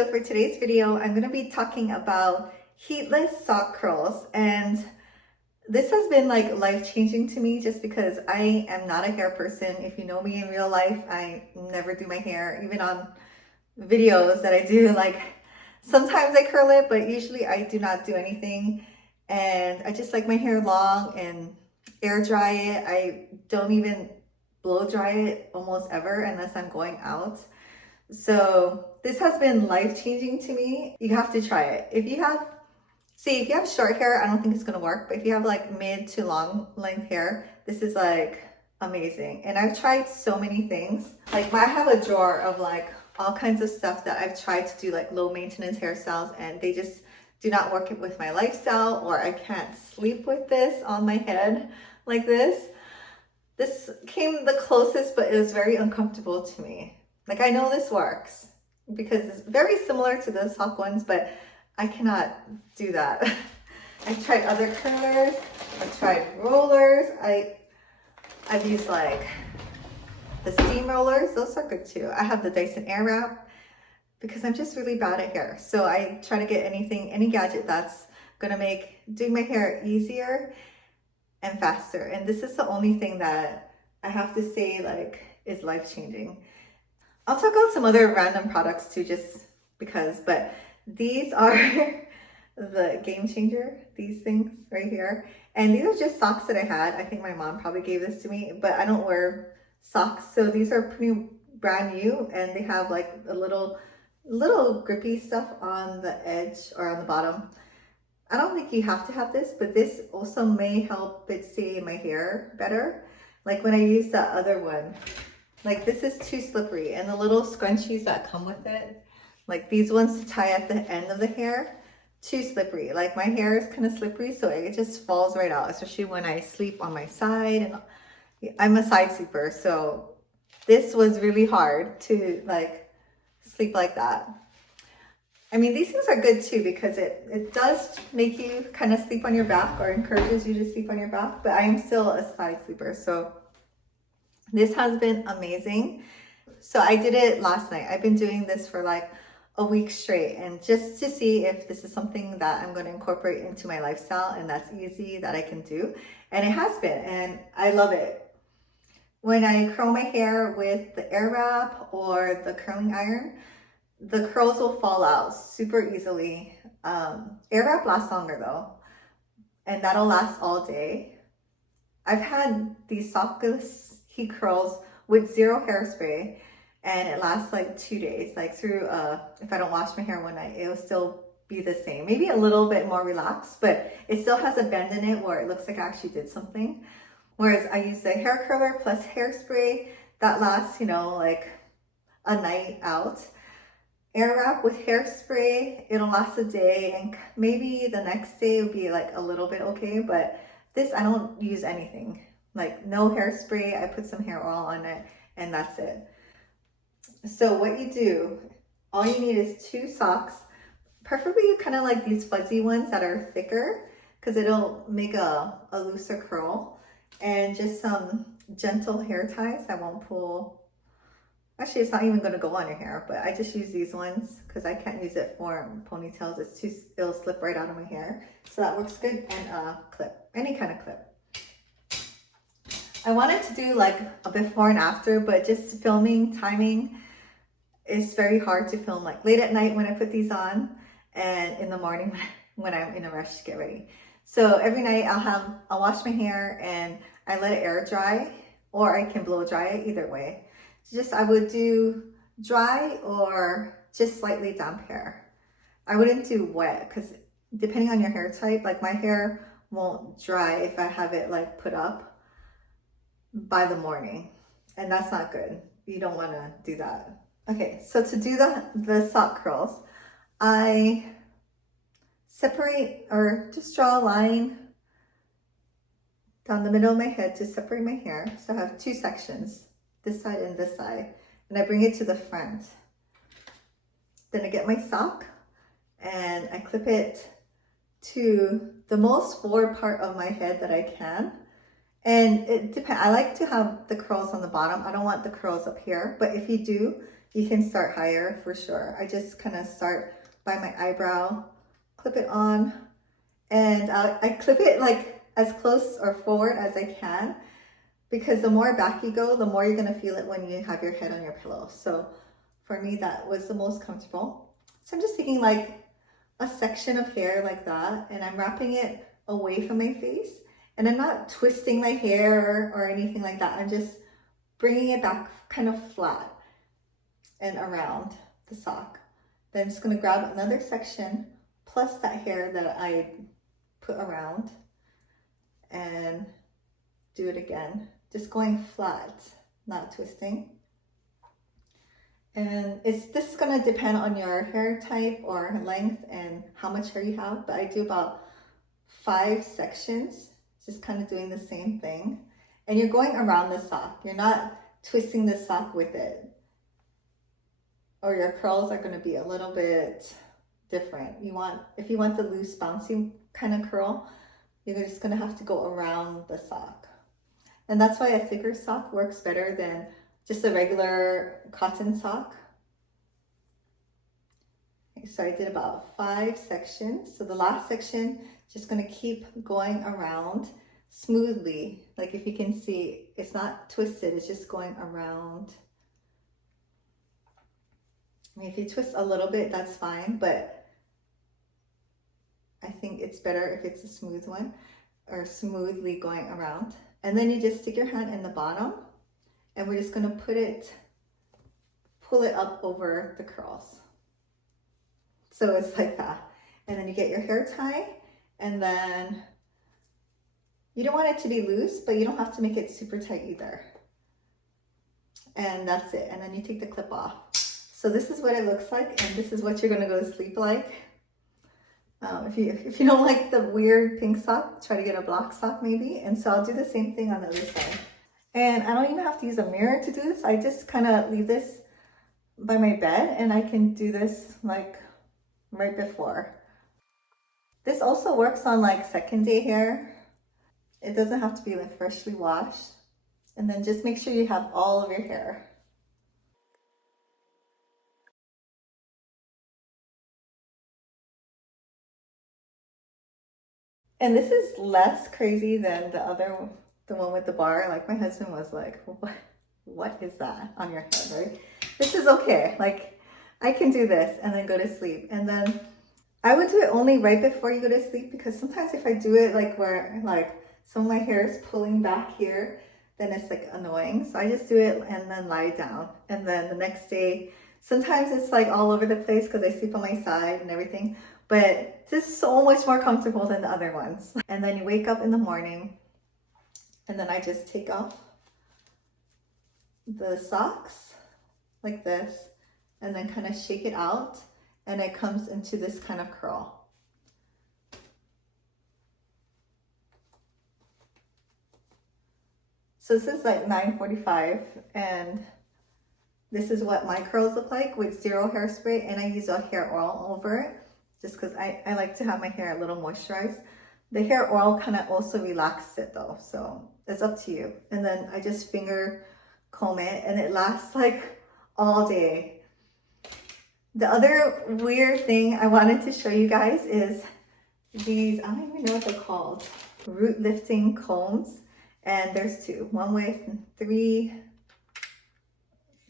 So for today's video, I'm going to be talking about heatless sock curls, and this has been like life-changing to me just because I am not a hair person. If you know me in real life, I never do my hair, even on videos that I do. Like sometimes I curl it, but usually I do not do anything. And I just like my hair long and air dry it. I don't even blow dry it almost ever unless I'm going out. So this has been life-changing to me. You have to try it. If you have short hair, I don't think it's gonna work, but if you have like mid to long length hair, this is like amazing. And I've tried so many things. Like I have a drawer of like all kinds of stuff that I've tried to do, like low maintenance hairstyles, and they just do not work with my lifestyle, or I can't sleep with this on my head like this. This came the closest, but it was very uncomfortable to me. Like I know this works because it's very similar to the sock ones, but I cannot do that. I've tried other curlers, I've tried rollers, I've used like the steam rollers, those are good too. I have the Dyson Airwrap because I'm just really bad at hair. So I try to get any gadget that's gonna make doing my hair easier and faster. And this is the only thing that I have to say like is life-changing. I'll talk about some other random products too, just because, but these are the game changer, these things right here. And these are just socks that I had. I think my mom probably gave this to me, but I don't wear socks. So these are pretty brand new, and they have like a little grippy stuff on the edge or on the bottom. I don't think you have to have this, but this also may help it stay in my hair better. Like when I use that other one, like this is too slippery, and the little scrunchies that come with it, like these ones to tie at the end of the hair, too slippery. Like my hair is kind of slippery, so it just falls right out, especially when I sleep on my side, and I'm a side sleeper, so this was really hard to like sleep like that. I mean, these things are good too because it does make you kind of sleep on your back, or encourages you to sleep on your back, but I am still a side sleeper, so this has been amazing. So I did it last night. I've been doing this for like a week straight, and just to see if this is something that I'm going to incorporate into my lifestyle and that's easy that I can do. And it has been, and I love it. When I curl my hair with the Airwrap or the curling iron, the curls will fall out super easily. Airwrap lasts longer though, and that'll last all day. I've had these sockless heat curls with zero hairspray, and it lasts like 2 days. Like through, if I don't wash my hair one night, it'll still be the same. Maybe a little bit more relaxed, but it still has a bend in it where it looks like I actually did something. Whereas I use the hair curler plus hairspray that lasts, like a night out. Airwrap with hairspray, it'll last a day, and maybe the next day will be like a little bit okay, but this, I don't use anything. Like no hairspray, I put some hair oil on it, and that's it. So what you do, all you need is 2 socks, preferably kind of like these fuzzy ones that are thicker, because it'll make a looser curl, and just some gentle hair ties that won't pull. Actually, it's not even going to go on your hair, but I just use these ones because I can't use it for ponytails. It'll slip right out of my hair. So that works good. And a clip, any kind of clip. I wanted to do like a before and after, but just filming timing is very hard to film like late at night when I put these on, and in the morning when I'm in a rush to get ready. So every night I'll wash my hair and I let it air dry, or I can blow dry it, either way. Just I would do dry or just slightly damp hair. I wouldn't do wet because depending on your hair type, like my hair won't dry if I have it like put up by the morning, and that's not good. You don't want to do that. Okay, so to do the sock curls, I separate or just draw a line down the middle of my head to separate my hair. So I have 2 sections, this side and this side, and I bring it to the front. Then I get my sock and I clip it to the most forward part of my head that I can. And it depends. I like to have the curls on the bottom. I don't want the curls up here, but if you do, You can start higher for sure. I just kind of start by my eyebrow, clip it on, and I clip it like as close or forward as I can, because the more back you go, the more you're gonna feel it when you have your head on your pillow. So for me, that was the most comfortable. So I'm just taking like a section of hair like that, and I'm wrapping it away from my face. And I'm not twisting my hair or anything like that. I'm just bringing it back kind of flat and around the sock. Then I'm just gonna grab another section plus that hair that I put around and do it again. Just going flat, not twisting. And this is gonna depend on your hair type or length and how much hair you have, but I do about 5 sections, just kind of doing the same thing. And you're going around the sock. You're not twisting the sock with it, or your curls are gonna be a little bit different. If you want the loose, bouncy kind of curl, you're just gonna have to go around the sock. And that's why a thicker sock works better than just a regular cotton sock. Okay, so I did about 5 sections. So the last section, just gonna keep going around smoothly. Like if you can see, it's not twisted, it's just going around. I mean, if you twist a little bit, that's fine, but I think it's better if it's a smooth one, or smoothly going around. And then you just stick your hand in the bottom, and we're just gonna pull it up over the curls. So it's like that. And then you get your hair tie, and then you don't want it to be loose, but you don't have to make it super tight either. And that's it. And then you take the clip off. So this is what it looks like, and this is what you're gonna go to sleep like. If you don't like the weird pink sock, try to get a black sock maybe. And so I'll do the same thing on the other side. And I don't even have to use a mirror to do this. I just kind of leave this by my bed, and I can do this like right before. This also works on like second day hair. It doesn't have to be like freshly washed. And then just make sure you have all of your hair. And this is less crazy than the one with the bar. Like my husband was like, what is that on your head, right? This is okay. Like I can do this and then go to sleep. And then I would do it only right before you go to sleep, because sometimes if I do it like where like some of my hair is pulling back here, then it's like annoying. So I just do it and then lie down. And then the next day, sometimes it's like all over the place because I sleep on my side and everything. But this is so much more comfortable than the other ones. And then you wake up in the morning, and then I just take off the socks like this, and then kind of shake it out, and it comes into this kind of curl. So this is like 9:45, and this is what my curls look like with zero hairspray, and I use a hair oil over it just because I like to have my hair a little moisturized. The hair oil kind of also relaxes it though, so it's up to you. And then I just finger comb it, and it lasts like all day. The other weird thing I wanted to show you guys is these, I don't even know what they're called, root lifting combs. And there's 2, one with 3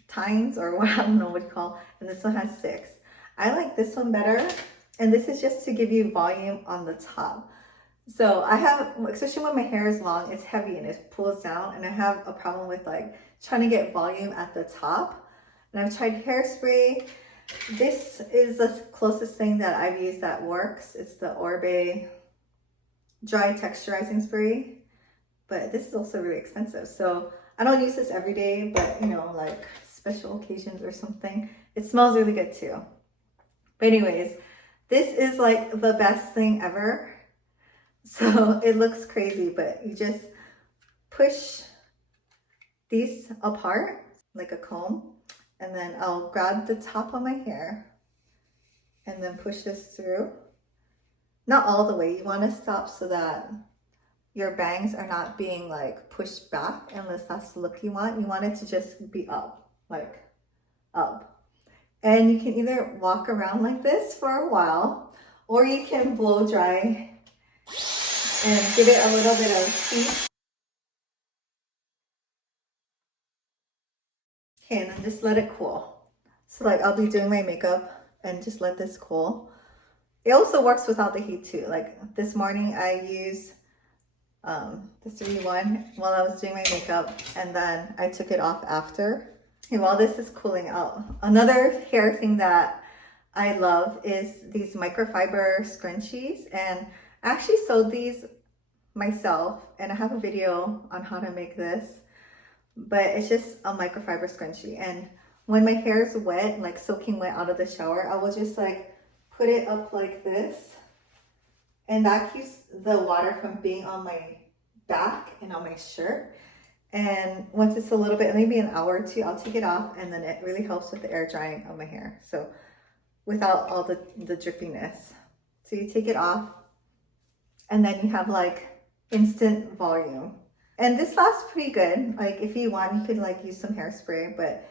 tines, or what, I don't know what you call, and this one has 6. I like this one better, and this is just to give you volume on the top. So I have, especially when my hair is long, it's heavy and it pulls down, and I have a problem with like trying to get volume at the top. And I've tried hairspray. This is the closest thing that I've used that works. It's the Orbe dry texturizing spray, but this is also really expensive. So I don't use this every day, but you know, like special occasions or something. It smells really good too. But anyways, this is like the best thing ever. So it looks crazy, but you just push these apart like a comb, and then I'll grab the top of my hair and then push this through. Not all the way, you want to stop so that your bangs are not being like pushed back, unless that's the look you want. You want it to just be up, like up. And you can either walk around like this for a while, or you can blow dry and give it a little bit of heat. Okay, and then just let it cool. So like I'll be doing my makeup and just let this cool. It also works without the heat too. Like this morning I used the 3-in-1 while I was doing my makeup, and then I took it off after. And while this is cooling out, another hair thing that I love is these microfiber scrunchies, and I actually sewed these myself, and I have a video on how to make this, but it's just a microfiber scrunchie. And when my hair is wet, like soaking wet out of the shower, I will just like put it up like this, and that keeps the water from being on my back and on my shirt. And once it's a little bit, maybe an hour or two, I'll take it off, and then it really helps with the air drying of my hair. So without all the drippiness. So you take it off, and then you have like instant volume. And this lasts pretty good. Like if you want, you could like use some hairspray, but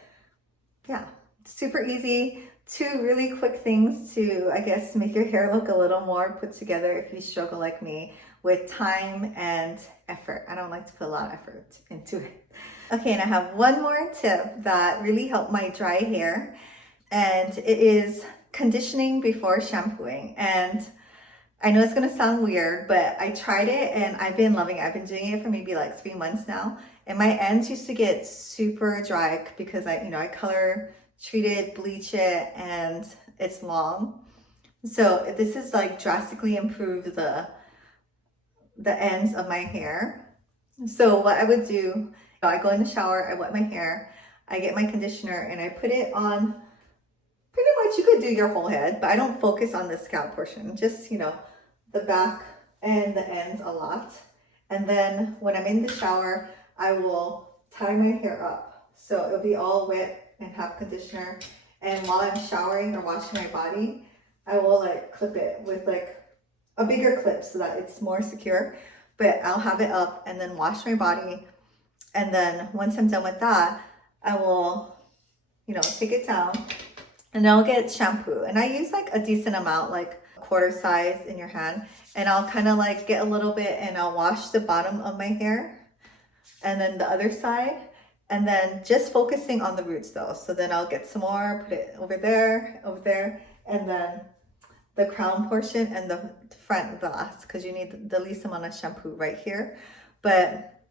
yeah, super easy. 2 really quick things to, I guess, make your hair look a little more put together if you struggle like me with time and effort. I don't like to put a lot of effort into it. Okay, and I have one more tip that really helped my dry hair, and it is conditioning before shampooing. And I know it's gonna sound weird, but I tried it and I've been loving it. I've been doing it for maybe like 3 months now, and my ends used to get super dry because I color treated, bleach it, and it's long. So this is like drastically improved the ends of my hair. So what I would do, I go in the shower, I wet my hair, I get my conditioner, and I put it on pretty much, you could do your whole head, but I don't focus on the scalp portion, just, the back and the ends a lot. And then when I'm in the shower, I will tie my hair up. So it'll be all wet and have conditioner. And while I'm showering or washing my body, I will like clip it with like a bigger clip so that it's more secure. But I'll have it up and then wash my body. And then once I'm done with that, I will, take it down, and I'll get shampoo. And I use like a decent amount, like a quarter size in your hand. And I'll kind of like get a little bit, and I'll wash the bottom of my hair and then the other side. And then just focusing on the roots though. So then I'll get some more, put it over there, and then the crown portion and the front the last, because you need the least amount of shampoo right here. But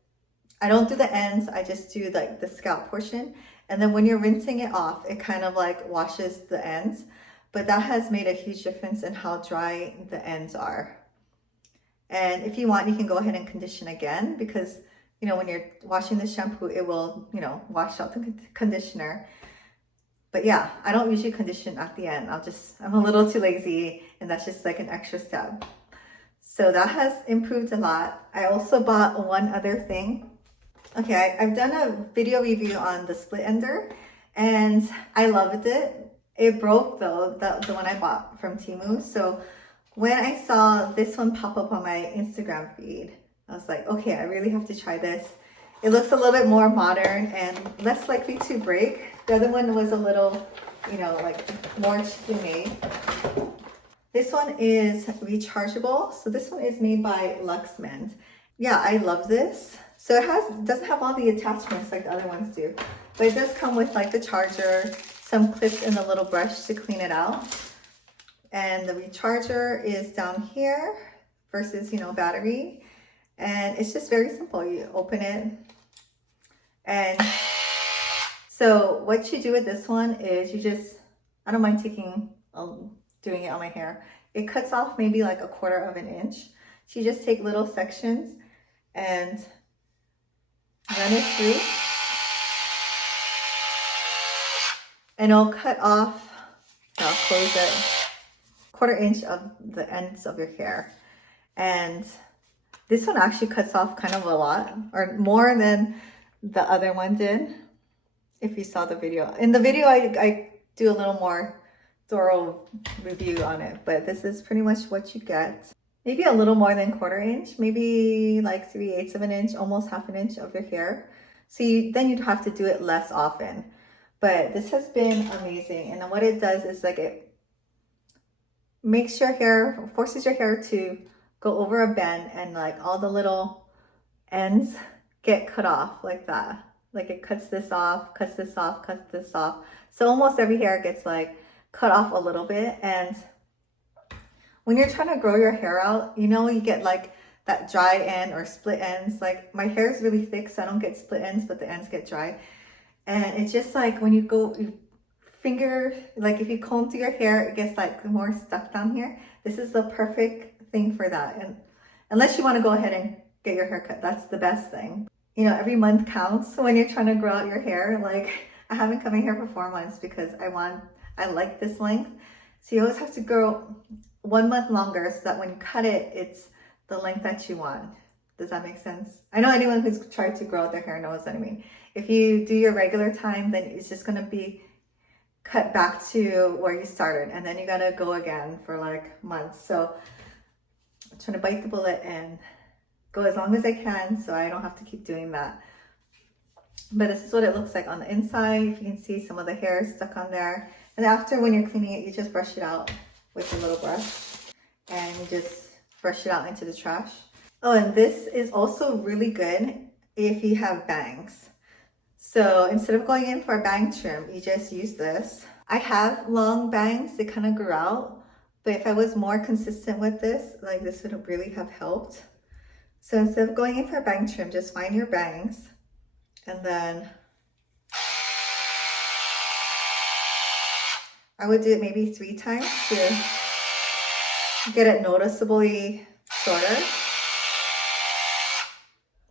I don't do the ends, I just do like the scalp portion. And then when you're rinsing it off, it kind of like washes the ends. But that has made a huge difference in how dry the ends are. And if you want, you can go ahead and condition again, because when you're washing the shampoo, it will, wash out the conditioner. But yeah, I don't usually condition at the end. I'm a little too lazy, and that's just like an extra step. So that has improved a lot. I also bought one other thing. Okay, I've done a video review on the split ender, and I loved it. It broke though, the one I bought from Temu. So when I saw this one pop up on my Instagram feed, I was like, okay, I really have to try this. It looks a little bit more modern and less likely to break. The other one was a little, like more cheaply made. This one is rechargeable. So this one is made by Luxmend. Yeah, I love this. So it doesn't have all the attachments like the other ones do, but it does come with like the charger, some clips, and a little brush to clean it out. And the recharger is down here versus, battery. And it's just very simple. You open it. And so what you do with this one is I don't mind doing it on my hair. It cuts off maybe like 1/4 inch. So you just take little sections and run it through. And it'll cut off, I'll close it, 1/4 inch of the ends of your hair. And this one actually cuts off kind of a lot, or more than the other one did, if you saw the video. In the video, I do a little more thorough review on it, but this is pretty much what you get. Maybe a little more than 1/4 inch, maybe like 3/8 inch, almost 1/2 inch of your hair. So then you'd have to do it less often. But this has been amazing. And then what it does is like it makes your hair, forces your hair to go over a bend, and like all the little ends get cut off like that. Like it cuts this off, cuts this off, cuts this off. So almost every hair gets like cut off a little bit. And when you're trying to grow your hair out, you know, you get like that dry end or split ends. Like my hair is really thick, so I don't get split ends, but the ends get dry. And it's just like when you go, you finger, like if you comb through your hair, it gets like more stuck down here. This is the perfect thing for that. And unless you want to go ahead and get your hair cut, that's the best thing. You know, every month counts when you're trying to grow out your hair. Like I haven't cut my hair for 4 months because I like this length. So you always have to grow 1 month longer so that when you cut it, it's the length that you want. Does that make sense? I know anyone who's tried to grow out their hair knows what I mean. If you do your regular time, then it's just gonna be cut back to where you started, and then you gotta go again for like months. So I'm trying to bite the bullet and go as long as I can so I don't have to keep doing that. But this is what it looks like on the inside. If you can see some of the hair stuck on there. And after, when you're cleaning it, you just brush it out with a little brush, and you just brush it out into the trash. Oh, and this is also really good if you have bangs. So instead of going in for a bang trim, you just use this. I have long bangs, they kind of grew out, but if I was more consistent with this, like this would really have helped. So instead of going in for a bang trim, just find your bangs, and then I would do it maybe 3 times to get it noticeably shorter.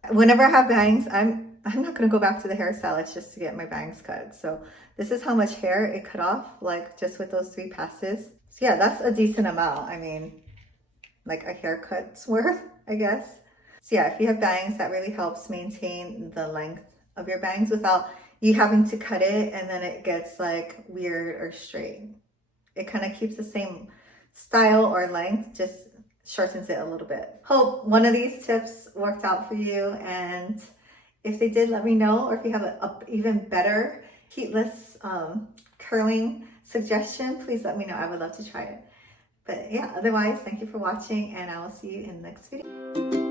Whenever I have bangs, I'm not gonna go back to the hairstylist just to get my bangs cut. So this is how much hair it cut off, like just with those 3 passes. So yeah, that's a decent amount. I mean, like a haircut's worth, I guess. So yeah, if you have bangs, that really helps maintain the length of your bangs without you having to cut it and then it gets like weird or straight. It kind of keeps the same style or length, just shortens it a little bit. Hope one of these tips worked out for you, and if they did, let me know. Or if you have a even better heatless curling suggestion, please let me know. I would love to try it. But yeah, otherwise, thank you for watching, and I will see you in the next video.